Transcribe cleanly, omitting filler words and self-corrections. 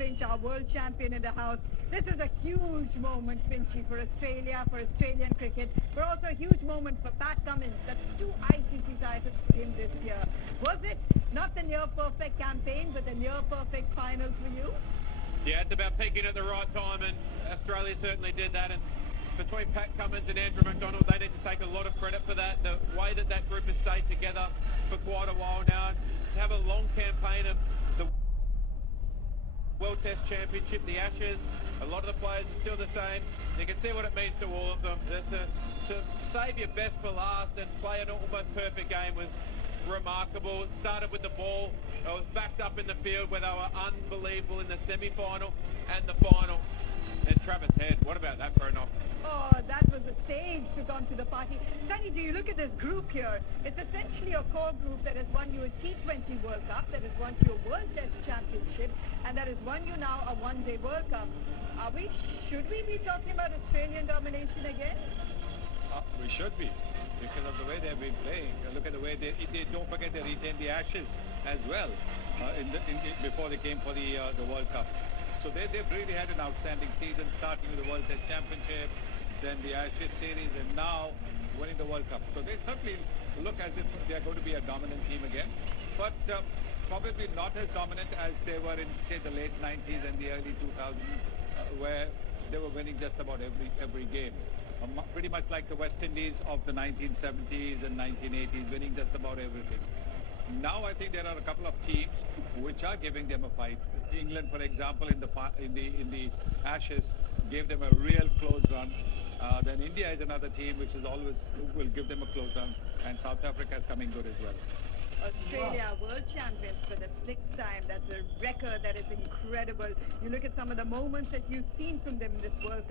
Finch, our world champion in the house. This is a huge moment, Finchy, for Australia, for Australian cricket, but also a huge moment for Pat Cummins. That's 2 ICC titles for him this year. Was it not the near-perfect campaign, but the near-perfect final for you? Yeah, it's about peaking at the right time, and Australia certainly did that. And between Pat Cummins and Andrew McDonald, they need to take a lot of credit for that. The way that that group has stayed together for quite a while now, to have a long campaign of the World Test Championship, the Ashes, a lot of the players are still the same. You can see what it means to all of them. To save your best for last and play an almost perfect game was remarkable. It started with the ball. It was backed up in the field where they were unbelievable in the semi-final and the final. And Travis Head, what about that for a knock? Oh, that was a stage to come to the party. Sunny, do you look at this group here? It's essentially a core group that has won you a T20 World Cup, that has won you a World Test Championship, and that has won you now a one-day World Cup. Should we be talking about Australian domination again? We should be, because of the way they've been playing. Look at the way they don't forget they retained the Ashes as well before they came for the World Cup. So they've really had an outstanding season, starting with the World Test Championship, then the Ashes series, and now winning the World Cup. So they certainly look as if they're going to be a dominant team again, but probably not as dominant as they were in, say, the late 90s and the early 2000s, where they were winning just about every game. Pretty much like the West Indies of the 1970s and 1980s, winning just about everything. Now I think there are a couple of teams which are giving them a fight. England, for example, in the Ashes, gave them a real close run. Then India is another team which is always will give them a close run, and South Africa is coming good as well. Australia world champions for the 6th time. That's a record that is incredible. You look at some of the moments that you've seen from them in this World Cup.